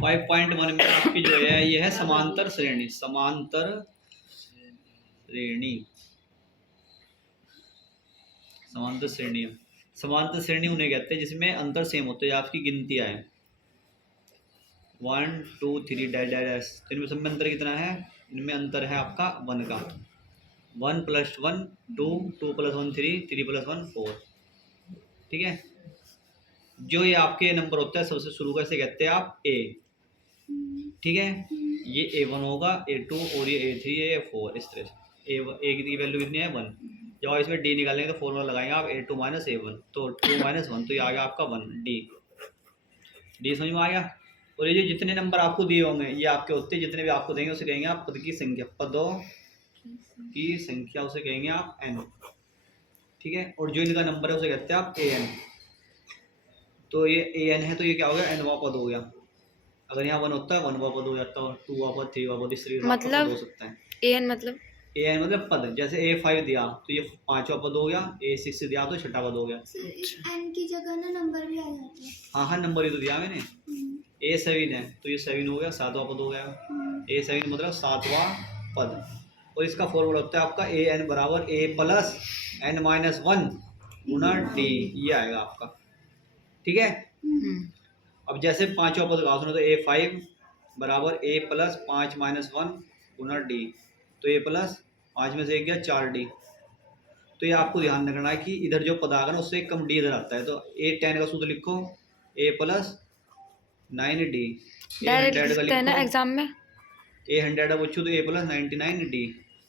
5.1 में आपकी जो है ये है समांतर श्रेणी। समांतर श्रेणी, समांतर श्रेणी, समांतर श्रेणी उन्हें कहते हैं जिसमें अंतर सेम होते हैं, आपकी गिनतियाँ हैं 1 2 3 डैश डैश। तो इनमें सब में अंतर कितना है? इनमें अंतर है आपका 1 का। 1 + 1 2, 2 + 1 3, 3 + 1 4। ठीक है, जो ये आपके नंबर होता है सबसे शुरू का, इसे कहते हैं आप ए। ठीक है, ये A1 होगा, A2 और ये A3 है, A4। इस तरह से ए की वैल्यू कितनी है 1। जब आप इसमें डी निकालेंगे तो फॉर्मूला लगाएंगे आप A2 - A1, तो 2 - 1 तो ये आ गया आपका 1 डी। डी समझ में आ गया। और ये जो जितने नंबर आपको दिए होंगे ये आपके होते हैं, जितने भी आपको देंगे उसे कहेंगे आप पद की संख्या, पदों की संख्या उसे कहेंगे आप n। ठीक है, और जो इनका नंबर है उसे कहते हैं आप an। तो ये an है तो ये क्या हो गया, nवां पद हो गया। अगर यहाँ 1 होता है 1वां पद हो जाता है, 2वां पद, 3वां पद, इस तरीके से मतलब पद हो सकता है। an मतलब an मतलब पद। जैसे A5 दिया तो ये 5वां पद हो गया, A6 दिया तो 6ठा पद हो गया। n की जगह ना नंबर भी आ जाता है। हाँ हाँ, नंबर ही तो दिया मैंने। A7 है तो ये 7 हो गया, 7वां पद हो गया। A7 मतलब 7वां पद। और इसका फॉर्मूला होता है आपका an बराबर A + n - 1 गुना d, ये आएगा आपका। ठीक है, अब जैसे 5वां पद का सुनो तो A5 बराबर A + 5 - 1 गुना d, तो A + 5 में से 1 गया 4d। तो ये आपको ध्यान रखना है कि इधर जो पद आएगा ना उससे कम d इधर आता है। तो A10 का सूत्र लिखो A + 9d। डायरेक्ट A100 लिख का सकते हैं ना लिखो एग्जाम में। A100 का पूछो तो A + 99d।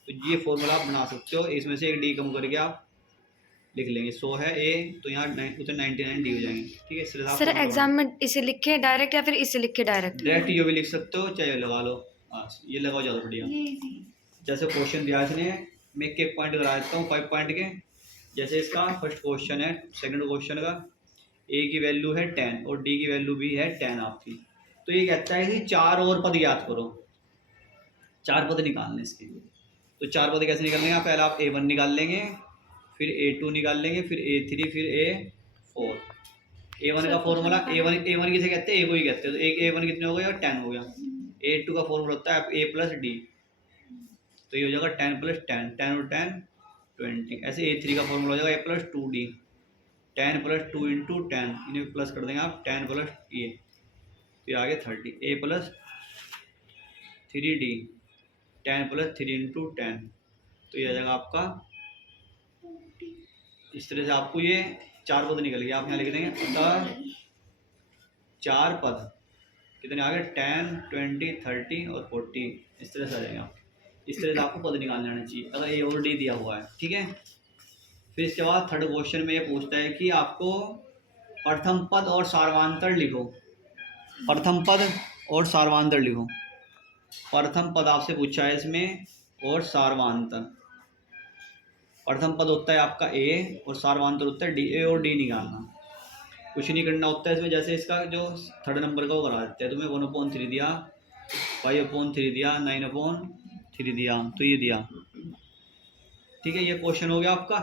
तो ये फॉर्मूला आप बना सकते हो, इसमें से एक d कम करके आप लिख लेंगे। 100 है A तो यहाँ उधर 99d हो जाएंगे। ठीक है, इसलिए सर एग्जाम में इसे लिख के डायरेक्ट या फिर इसे लिख के डायरेक्ट? डायरेक्ट यो भी लिख सकते हो, चाहे लगा लो। हाँ, ये लगाओ ज़्यादा बढ़िया। जैसे क्वेश्चन दिया इसने, मैं एक पॉइंट करा देता हूँ 5 पॉइंट के। जैसे इसका फर्स्ट क्वेश्चन है, सेकंड क्वेश्चन का A की वैल्यू है 10 और D की वैल्यू भी है 10 आपकी। तो ये कहता है कि 4 और पद ज्ञात करो, 4 पद निकालने इसके लिए। तो 4 पद कैसे निकालेंगे आप? पहले आप A1 निकाल लेंगे, फिर A2 निकाल लेंगे, फिर A3, फिर A4। A1 का फॉर्मूला, A1 किसे कहते हैं? A को ही कहते हैं। तो एक A1 कितने हो गए? 10 हो गया। A2 का फॉर्मूला होता है A + D, तो ये हो जाएगा 10 + 10, 10 और 10 20। ऐसे A3 का फॉर्मूला हो जाएगा A + 2D, 10 + 2 × 10, इन्हें प्लस कर देंगे आप 10 + ये, तो ये आ गया 30। A + 3D, 10 + 3 × 10, तो ये आ जाएगा आपका। इस तरह से आपको ये 4 पद निकल गए। आप यहाँ लिख देंगे अतः 4 पद कितने आ गए? 10 20 30 और 40। इस तरह से आ जाएगा। इस तरह से आपको पद निकालने आना चाहिए अगर A और D दिया हुआ है। ठीक है, फिर इसके बाद थर्ड क्वेश्चन में ये पूछता है कि आपको प्रथम पद और सार्वधातुक लिखो। प्रथम पद और सार्वधातुक लिखो। प्रथम पद आपसे पूछा है इसमें, और सार्वधातुक। प्रथम पद होता है आपका A और सार्वधातुक होता है D। A और D निकालना, कुछ नहीं करना होता है इसमें। जैसे इसका जो थर्ड नंबर का वो करा देते हैं। तुम्हें 1/3 दिया, 5/3 दिया, 9/3 दिया, तो ये दिया। ठीक है, ये क्वेश्चन हो गया आपका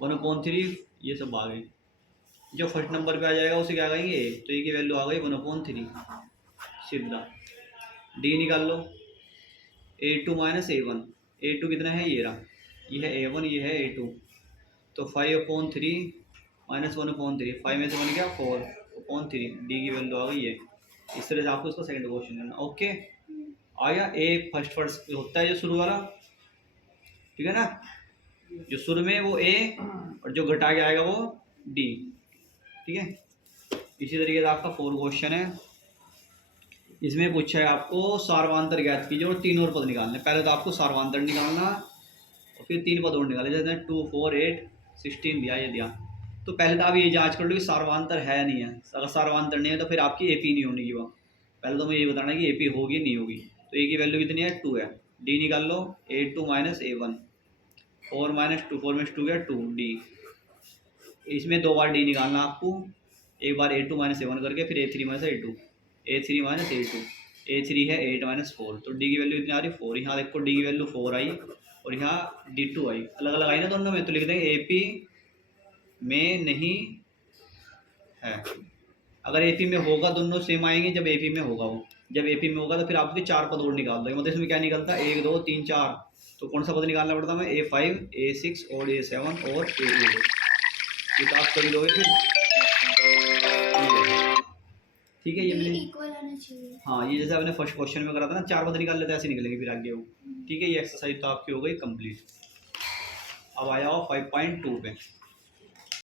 1/3, ये सब आ गए। जो फर्स्ट नंबर पे आ जाएगा उसे क्या कहेंगे? A, तो A की वैल्यू आ गई 1/3 सीधा। D निकाल लो A2 - A1। A2 कितना है? ये रहा, ये है A1, ये है A2। तो 5/3 - 1/3, 5 में से बन गया 4/3। D की वैल्यू आ गई है। इस तरह से आपको इसका सेकंड क्वेश्चन करना। ओके, आ गया। A फर्स्ट होता है जो शुरू वाला, ठीक है ना, जो शुरू में वो A और जो घटा के आएगा वो D। ठीक है, इसी तरीके से आपका 4 क्वेश्चन है। इसमें पूछा है आपको सार्वधातुक ज्ञात कीजिए और 3 और पद निकालने। पहले तो आपको सार्वधातुक निकालना और फिर 3 पद और निकाले। जैसे 2 4 8 16 दिया, ये दिया। तो पहले तो आप ये जांच कर लो कि सार्वधातुक है या नहीं है। अगर सार्वधातुक नहीं है तो फिर आपकी AP नहीं होने की वहाँ। पहले तो मैं ये बताना कि AP होगी नहीं होगी। तो A की वैल्यू कितनी है? 2 है। D निकाल लो A2 - A1, 4 - 2, 4 में से 2 गया 2D। इसमें 2 बार D निकालना आपको, एक बार A2 - A1 करके, फिर A3 - A2, A3 - A2। A3 है 8 - 4, तो D की वैल्यू कितनी आ रही? 4। यहाँ देखो D की वैल्यू 4 आई और यहाँ D2 आई, अलग अलग आई ना दोनों में। तो लिख देंगे AP में नहीं है। अगर एपी में होगा दोनों सेम आएंगे जब एपी में होगा वो, जब एपी में होगा तो फिर आपके 4 पद और निकाल दो, मतलब इसमें क्या निकलता है 1 2 3 4, तो कौन सा पद निकालना पड़ता है A5 A6 और A7 और A8, ये तो आप कर ही दोगे फिर। ठीक है, ये मैंने इक्वल आना चाहिए। हाँ, ये जैसे आपने फर्स्ट क्वेश्चन में करा था ना 4 पद निकाल लेते ऐसे निकलेंगे फिर आगे वो। ठीक है, ये एक्सरसाइज तो आपकी हो गई कंप्लीट। अब आया हो 5.2 पे।